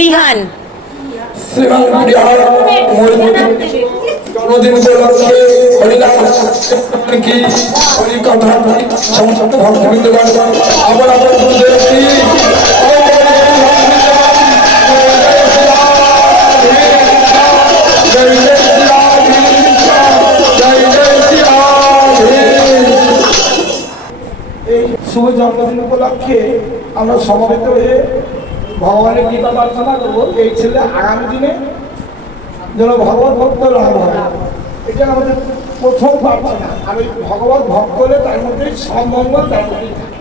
বৃহান। শ্রীমান বিহার জন্মদিন উপলক্ষে হরিনাম কি হরিকথা সমস্ত ভক্তবৃন্দগণ আপন আপন গুরুদেবকে এই শুভ জন্মদিন উপলক্ষে আমরা সমবেত হয়ে ভগবানের কৃপা প্রার্থনা করবো এই ছেলে আগামী দিনে যেন ভগবত ভক্ত লাভ হয়। এটা আমাদের প্রথম প্রার্থনা। আমি ভগবত ভক্ত হলে তার মধ্যে সব মঙ্গল তার মধ্যেই থাকে।